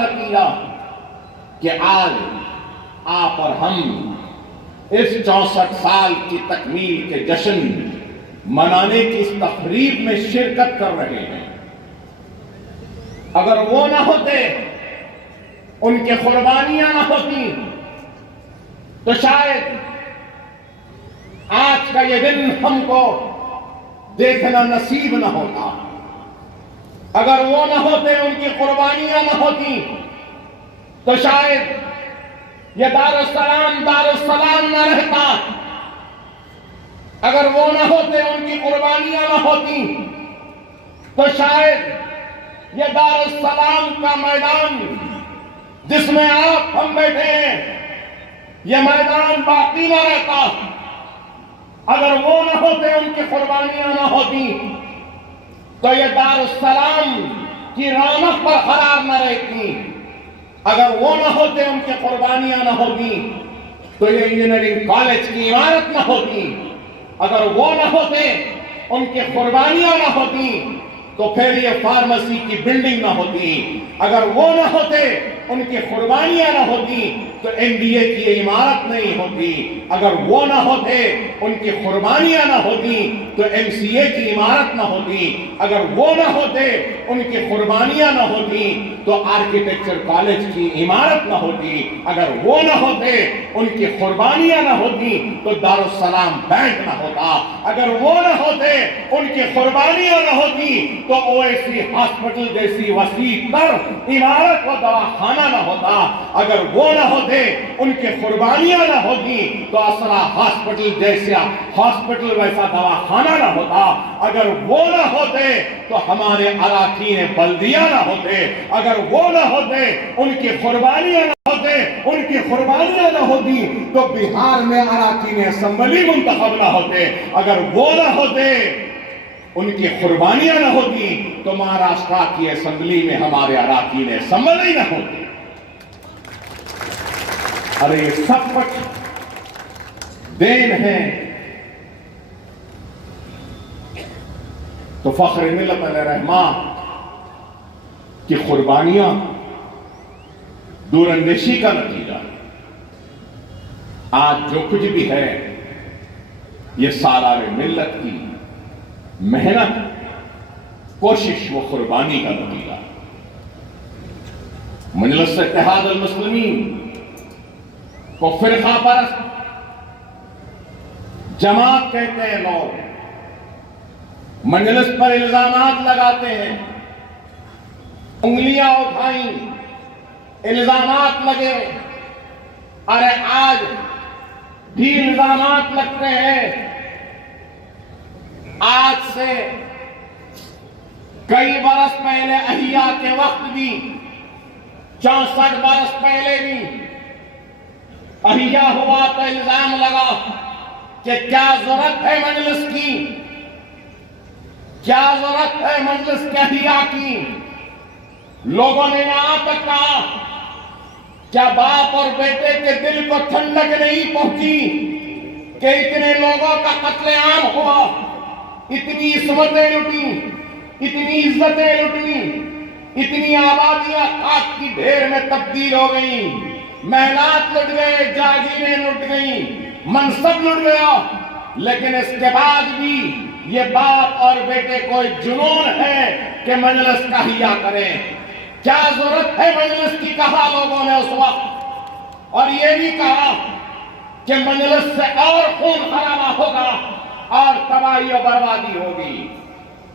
نتیجہ کہ آج آپ اور ہم اس 64 سال کی تکمیل کے جشن منانے کی اس تقریب میں شرکت کر رہے ہیں۔ اگر وہ نہ ہوتے، ان کی قربانیاں نہ ہوتی، تو شاید آج کا یہ دن ہم کو دیکھنا نصیب نہ ہوتا۔ اگر وہ نہ ہوتے، ان کی قربانیاں نہ ہوتی، تو شاید یہ دارالسلام نہ رہتا۔ اگر وہ نہ ہوتے، ان کی قربانیاں نہ ہوتی، تو شاید یہ دارالسلام کا میدان جس میں آپ ہم بیٹھے ہیں، یہ میدان باقی نہ رہتا۔ اگر وہ نہ ہوتے، ان کی قربانیاں نہ ہوتی، تو یہ دارالسلام کی رونق برقرار نہ رہتی۔ اگر وہ نہ ہوتے، ان کی قربانیاں نہ ہوتی، تو یہ انجینئرنگ کالج کی عمارت نہ ہوتی۔ اگر وہ نہ ہوتے، ان کی قربانیاں نہ ہوتی، تو پھر یہ فارمیسی کی بلڈنگ نہ ہوتی۔ اگر وہ نہ ہوتے، ان کی قربانیاں نہ ہوتی، تو NBA کی یہ عمارت نہیں ہوتی۔ اگر وہ نہ ہوتے، ان کی قربانیاں نہ ہوتی، تو MCA کی عمارت نہ ہوتی۔ اگر وہ نہ ہوتے، ان کی قربانیاں نہ ہوتی، تو آرکیٹیکچر کالج کی عمارت نہ ہوتی۔ اگر وہ نہ ہوتے، ان کی قربانیاں نہ ہوتی، تو دارالسلام بینک نہ ہوتا۔ اگر وہ نہ ہوتے، ان کی قربانیاں نہ ہوتی، تو OAC ہاسپٹل جیسی وسیع تر عمارت و دواخانہ نہ ہوتا۔ اگر وہ نہ ہوتے، ان کی قربانیاں نہ ہوتی، تو اسرا ہاسپٹل جیسا ہاسپٹل ویسا دواخانہ نہ ہوتا۔ اگر وہ نہ ہوتے، تو ہمارے اراکین بلدیہ نہ ہوتے۔ اگر وہ نہ ہوتے، ان کی قربانیاں نہ ہوتے، ان کی قربانیاں نہ ہوتی، تو بہار میں اراکین اسمبلی منتخب نہ ہوتے۔ اگر وہ نہ ہوتے، ان کی قربانیاں نہ ہوتی، تو مہاراشٹر کی اسمبلی میں ہمارے اراکین اسمبلی نہ ہوتے۔ ارے یہ سب کچھ دین ہے تو فخر ملت علیہ رحمہ کی قربانیاں دور اندیشی کا نتیجہ۔ آج جو کچھ بھی ہے، یہ سالار ملت کی محنت، کوشش و قربانی کا نتیجہ۔ مجلس اتحاد المسلمین کو فرقہ پرست جماعت کہتے ہیں لوگ، مجلس پر الزامات لگاتے ہیں، انگلیاں اٹھائیں، الزامات لگے۔ ارے آج بھی الزامات لگتے ہیں۔ آج سے کئی برس پہلے احیاء کے وقت بھی، 64 برس پہلے بھی احیاء ہوا تو الزام لگا کہ کیا ضرورت ہے مجلس کی، کیا ضرورت ہے مجلس کے احیاء کی۔ لوگوں نے یہاں تک کہا، کیا باپ اور بیٹے کے دل کو ٹھنڈک نہیں پہنچی کہ اتنے لوگوں کا قتل عام ہوا، اتنی عصمتیں لٹیں، اتنی عزتیں لٹیں، اتنی آبادیاں خاک کی ڈھیر میں تبدیل ہو گئیں، محلات لٹ گئے، جاگیریں لٹ گئیں، منصب لٹ گیا، لیکن اس کے بعد بھی یہ باپ اور بیٹے کو جنون ہے کہ مجلس کا احیاء کریں۔ کیا ضرورت ہے مجلس کی، کہا لوگوں نے اس وقت، اور یہ بھی کہا کہ مجلس سے اور خون خرابہ ہوگا اور تباہی و بربادی ہوگی۔